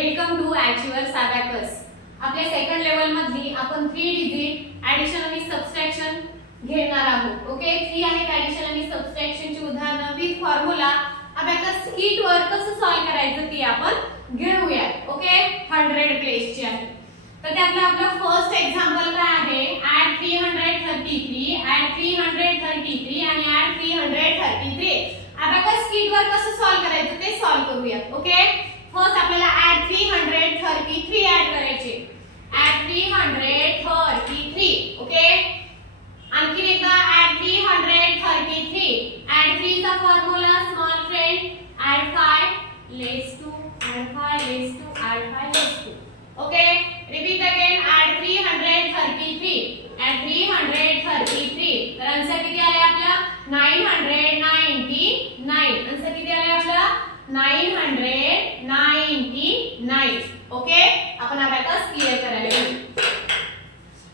Welcome to Achievers Abacus. आपल्या second level मध्ये आपण 3 डिजिट ऍडिशन आणि सबट्रॅक्शन घेणार आहोत। ओके, 3 आहे ऍडिशन आणि सबट्रॅक्शन ची उदाहरणे विथ फॉर्म्युला अबॅकस कीट वर कसं सॉल्व करायचं ते आपण घेऊया। ओके, 100 प्लेस ची आहे। तर त्यातला आपला फर्स्ट एक्झाम्पल काय आहे, ऍड 333 ऍड 333 आणि ऍड 333। अबॅकस कीट वर कसं सॉल्व करायचं ते सॉल्व करूया। ओके, फर्स्ट आपल्याला ऍड 333 ऍड करायचे। ऍड 333। ओके, आणखी एकदा ऍड 333। ऍड 3 चा formula small friend add 5 less two add 5 less two add 5 less two. Okay, repeat again add 333 add 333। तर आन्सर किती आले आपला 999। आन्सर किती आले आपला 999। ओके, आपण अबॅकस क्लियर करायला घेऊ।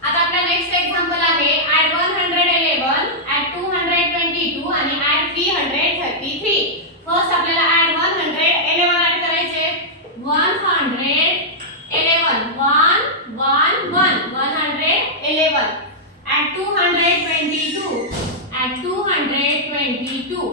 आता आपला नेक्स्ट एक्झाम्पल आहे ऍड 111 ऍड 222 आणि ऍड 333। फर्स्ट आपल्याला ऍड 111 ऍड करायचे। 111 111 add 222 add 222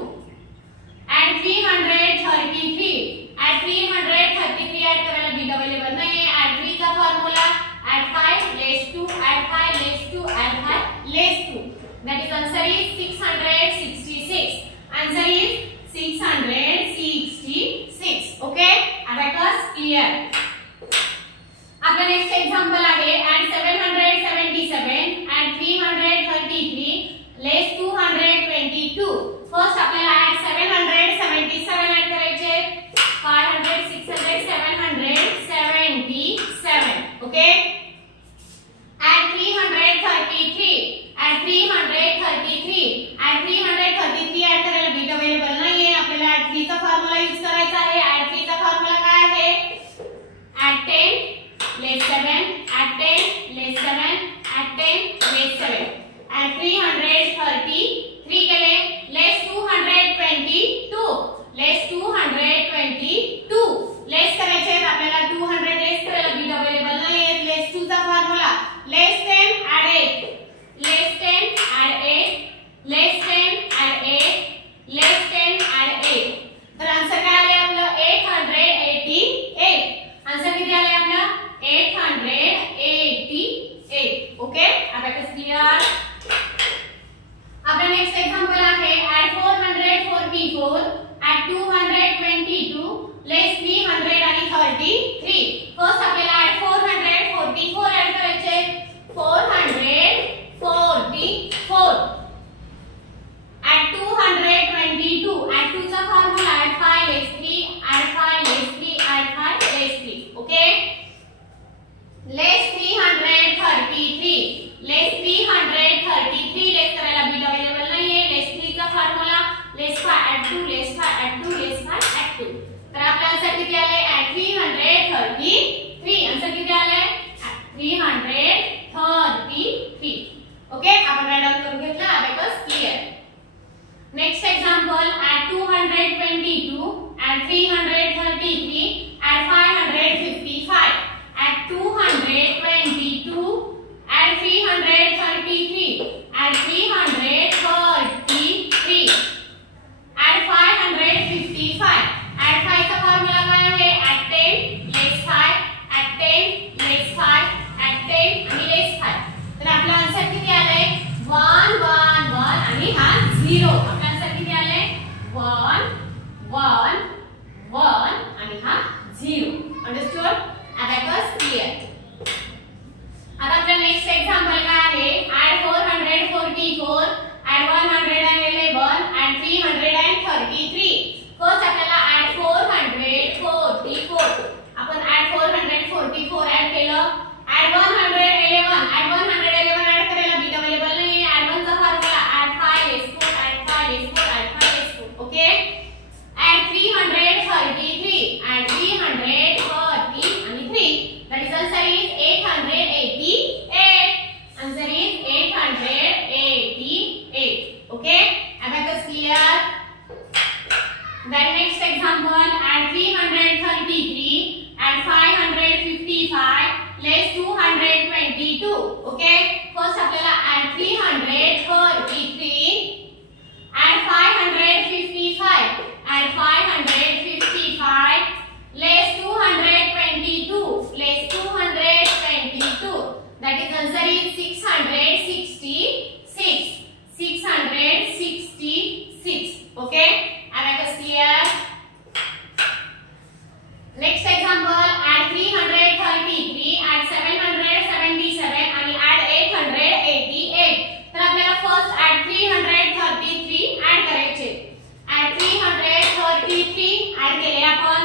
add 333 add 333 add करायला बीट अवेलेबल नाही। ऍड 3 चा formula add 5 less two add 5 less two add 5 less two. That is answer is 666। Answer is 666। Okay, abacus clear. आपला next example आहे add 777 add 333 लेस 222। First आपल्याला add 777 add करायचे। 500 600 777। Okay, add 333 add 333 add 333 add करायला bead available नाहीये। आपल्याला add 3 चा formula use करायचा आहे। ऍड 3 चा फॉर्म्युला काय आहे, ऍड 10 लेस 7 ऍड 10 लेस 7 ऍड 10 लेस 7 ऍड 333 केले लेस 222 लेस 222 लेस करायचे आहेत आपल्याला। 200 लेस करायला बीट अवेलेबल नाहीये। लेस 2 चा फॉर्म्युला लेस 10 ऍड 8 लेस 10 ऍड 8 लेस 10 ऍड 8 लेस 10 ऍड 8। तर आन्सर काय आले आपलं 888। आन्सर किती आले आपलं 888। Okay, abacus clear. आपला नेक्स्ट एक्झाम्पल आहे ऍड 444 ऍड 222 लेस 300 आणि 33। फर्स्ट आपल्याला ऍड 444 ऍड करायचे। 444 ऍड 222 ऍड 2 चा फॉर्म्युला ऍड 5 लेस 3 ऍड 5 लेस 3 ऍड 5 लेस 3। ओके, लेस 333 लेस 333 लेस करायला बीट अवेलेबल नाहीये। लेस 3 चा फॉर्म्युला लेस 5 ऍड 2 लेस 5 ऍड 2 लेस 5 ऍड 2। तर आपला आन्सर किती आले ऍड 333। आन्सर किती आले 333। ओके, आपण राइट डाउन करून घेतलं। Abacus clear. Next example add 222 add 333 add 555 add 222 add 333 add 333 add 555 add 5 चा फॉर्म्युला काय आहे, add 10 less 5 add 10 less 5 add 10 आणि लेस 5। तर आपला आन्सर किती आले 1 1 1 आणि हा 0। आपला आन्सर किती आले 1 1 1 आणि हा 0। Understood, abacus clear. आता आपला नेक्स्ट एक्झाम्पल काय आहे ऍड 444 ऍड 111 ऍड 333। फर्स्ट आपल्याला ऍड 444 आपण ऍड 444 ऍड केलं। ऍड 111 ऍड करायला बीट अवेलेबल नाही। ऍड 1 चा फॉर्म्युला ऍड 5 लेस 4 ऍड 5 लेस 4 ऍड 5 लेस 4। ओके, ऍड 333 ऍड 333 आणि 3 that is answer okay first आपल्याला add 333 add 555 add 555 less 222 less 222 that is answer is 666 okay abacus clear. Next example add 333 add 777 आणि add 888 तर आपल्याला first add 333 add करायचे add 333 add केले आपण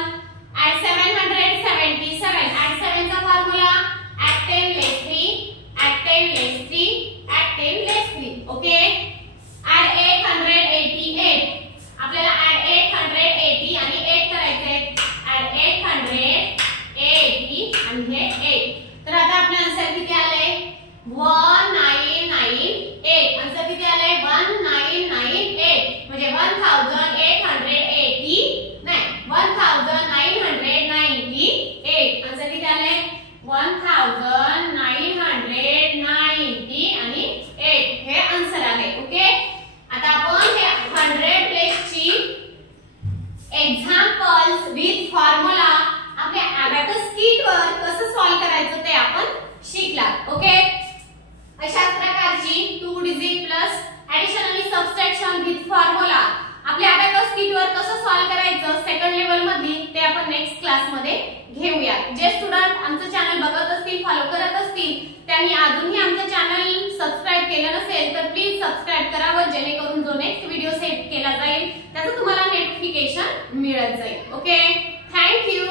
add 777 add 7 चा formula add 10 less 3 add 10 less 3 add 10 less 3 okay add 888 आपल्याला add 880 आणि 8 करायचे add 880 आणि हे 8 तर आता आपले आन्सर किती आले 1998 आन्सर किती आले 1998 म्हणजे 1880 नाही 1998 आन्सर किती आले 1990 आणि 8 हे आन्सर आले ओके आता आपण हे 100 प्लेसची एक्झाम्पल्स विथ फॉर्म्युला आपल्या अबॅकस किट वर कसं सॉल्व करायचं ते आपण शिकलात ओके अशाच प्रकारची 2 डिजिट प्लस ऍडिशन आणि सबट्रॅक्शन विथ फॉर्म्युला आपल्या अबॅकस किट वर कसं सॉल्व करायचं सेकंड लेवल मध्ये ते आपण नेक्स्ट क्लास मध्ये घेऊया जे स्टुडंट आमचं चॅनल बघत असतील फॉलो करत असतील त्यांनी अजूनही आमचं चॅनल सबस्क्राइब केलं नसेल तर प्लीज सबस्क्राइब करावं जेणेकरून जो नेक्स्ट व्हिडिओ सेट केला जाईल त्याचं तुम्हाला नोटिफिकेशन मिळत जाईल ओके थँक यू